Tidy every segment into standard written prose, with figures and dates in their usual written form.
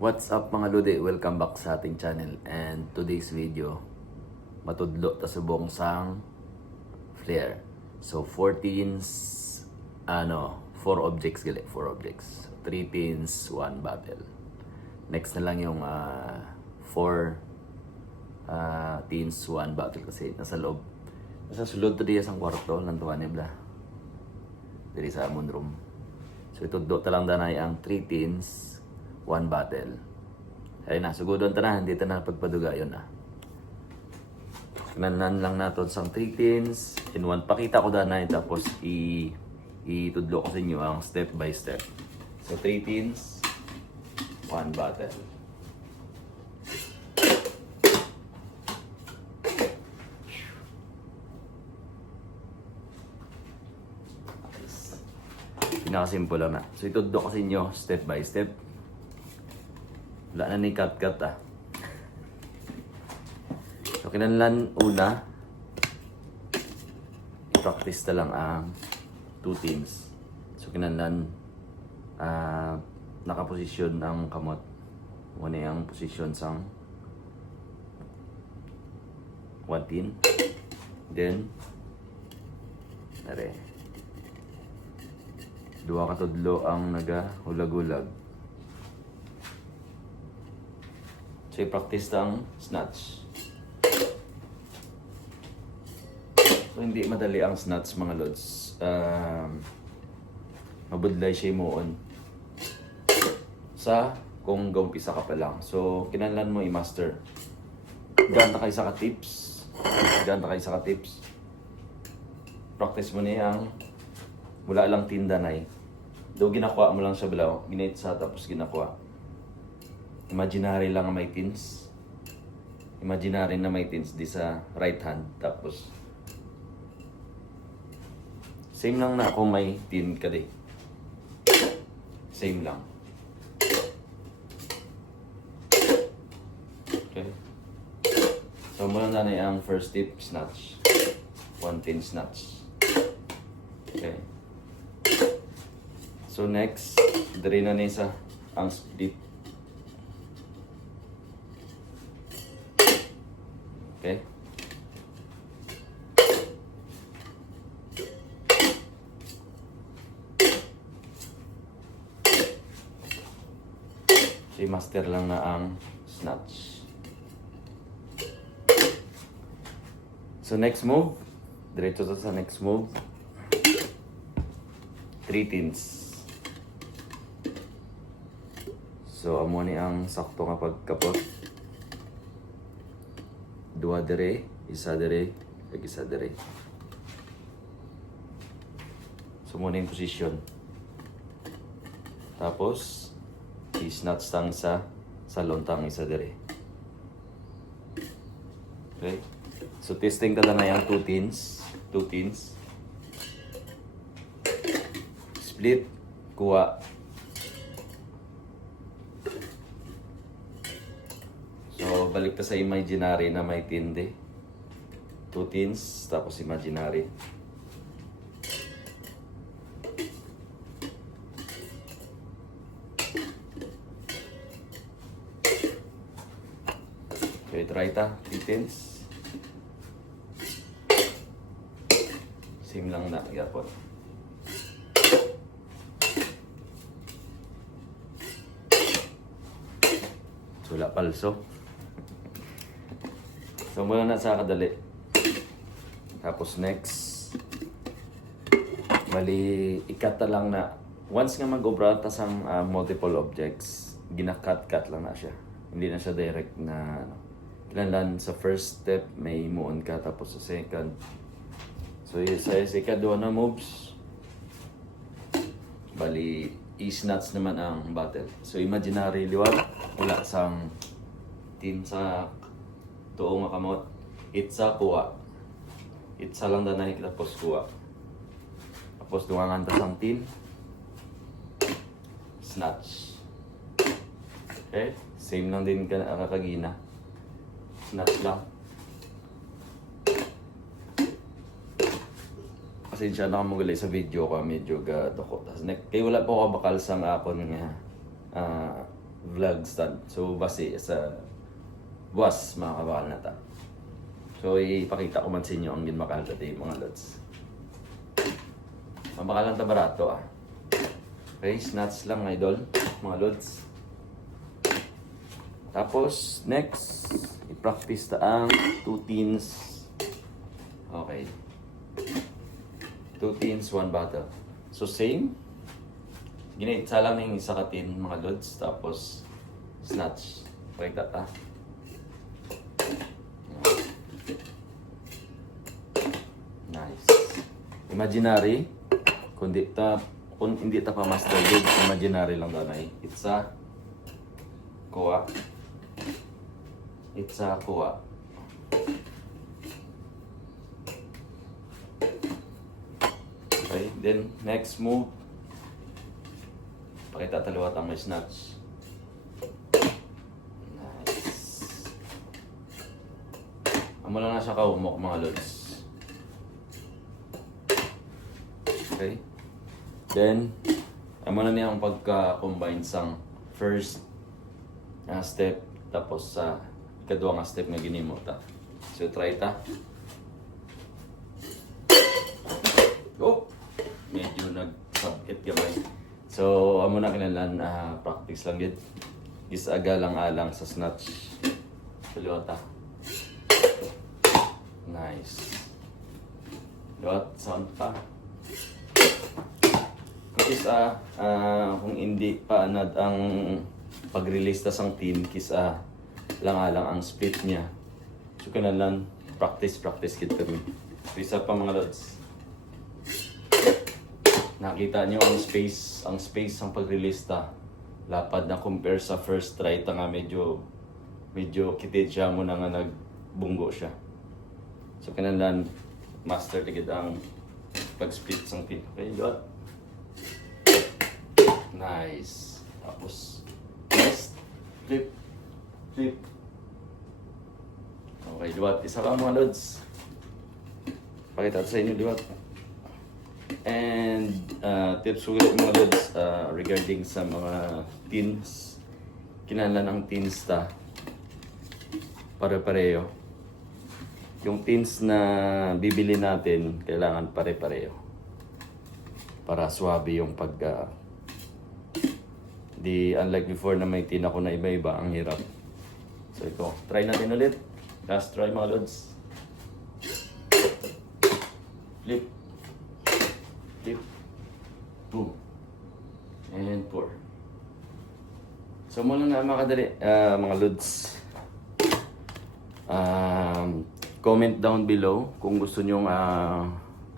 What's up mga Lodi? Welcome back sa ating channel. And today's video, matudlo ta subong sang flare. So 4 pins, 4 objects gali, 4 objects. 3 pins, 1 battle. Next na lang yung 4 pins, 1 battle kasi nasa loob. Nasa sulod to diya sang kwarto, lantuan niya bla. Diri sa amon room. So itudlo ta lang danay ang 3 pins, 1 battle. Ayun na, sugudon ta na, hindi ta na pagpaduga yun na. Kinanan lang natin sang 3 pins in 1. Pakita ko danay tapos itudlo ko sa inyo ang step by step. So 3 pins, 1 battle. Pinakasimple lang na. So itudlo ko sa inyo step by step. Wala na ni cut-cut ah. So kinanlan una, i-practice na lang ang 2 pins. So kinanlan nakaposisyon ang kamot. Muna yung posisyon sang 1 pin. Then nare. Dua katudlo ang naga-hulag-hulag. So, i-practice ang snatch. So, hindi madali ang snatch mga lods. Mabudlay siya moon. Sa kung gumpisa ka pa lang. So, kinahanglan mo i-master. Ganta kayo sa ka-tips. Practice mo niya ang wala lang tindanay. Do ginakuha mo lang sa balaw. Ginait sa tapos ginakuha. Imaginary lang ang may tins. Imaginary na may tins di sa right hand. Tapos same lang na kung may tin ka di. Same lang. Okay. So muna na ang first tip, snatch. 1 pin snatch. Okay. So next, dari na nisa ang split. Okay. So master lang na ang snatch. So next move, diretso sa next move. 3 pins. So amo ni ang sakto nga pagkapot. 2 dire, isa dire, ag isa dire. So muna yung position. Tapos i-snatch tang sa lontang isa dire. Okay? So testing ka na yung 2 pins. Split, kuha. So, balik ka sa imaginary na may tindi. 2 pins, tapos imaginary. Okay, try ta. 3 pins. Same lang na, yapon. So, wala palso. So, muna na sa kadali. Tapos next, bali, ikata lang na, once nga mag-obra ta sang multiple objects, gina-cut lang na siya. Hindi na siya direct na, kinahanglan sa first step, may muon ka, tapos sa second. So, sa second, 2 na moves. Bali, i-snatch naman ang battle. So, imaginary liwat, wala sang tin sa tuong makamot. Itsa kuha. Itsa lang danay tapos kuha. Tapos dumangan ta sang tin. Snatch. Okay? Same lang din ka kakagina. Snatch lang. Pasensya na ako magalay sa video ko. Medyo gadoko. Kaya wala po ako bakal sang akon nga vlog stand. So base sa buwas mga kabakal na ta. So ipakita ko man sa inyo ang ginmakal dati mga lods. Mabakalan ta barato ah. Okay, snatch lang idol mga lods. Tapos next, i-practice ta ang 2 tins. Okay. 2 tins, 1 bottle. So same. Ginitsa lang yung isa katin mga lods. Tapos snatch. Pakita ta. Nice. Imaginary. Kung hindi ta pa master good, imaginary lang danay. It's a kuha. It's a kuha. Okay, then next move. Pakita taliwat ang may snatch. Nice. Amo lang na siya kaumok mga lods. Okay. Then, amo na niya ang pagka-combine sang first step tapos sa ikaduha nga step nga ginimo ta. So try ta. Oh, medyo nag-subit gamay. So amo na kinalan practice lang gid. Isaga lang alang sa snatch. Tuliwata. Nice. Dot sound pa. Kisa kung hindi pa anad ang pag-release ta sang tin kisa lang ang split niya. So kanalan practice kit kami. So isa pa mga lods. Nakita niyo ang space ang pag-release ta. Lapad na compare sa first try ta nga medyo kitid siya mo na nga nagbunggo siya. So kanalan master tigid ang pag-split sang tin. Okay, dot. Nice. Tapos next, flip. Okay, liwat. Isa pa mga lods. Pakita sa inyo liwat. And tips ko ulit mga lods regarding sa mga tins. Kinala ng tins ta. Pare-pareho. Yung tins na bibili natin, kailangan pare-pareho. Para swabe yung di unlike before na may tin ako na iba-iba, ang hirap. So ito, try natin ulit. Last try mga lods. Flip. Boom. And pour. So muna na mga kadali, mga lods. Comment down below kung gusto nyo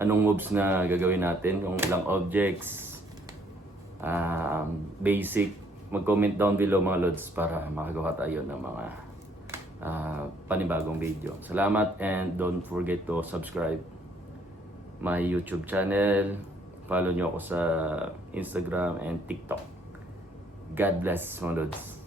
anong moves na gagawin natin, kung ilang objects, basic. Mag-comment down below mga lods para makagawa tayo ng mga panibagong video. Salamat and don't forget to subscribe my YouTube channel. Follow nyo ako sa Instagram and TikTok. God bless mga lods.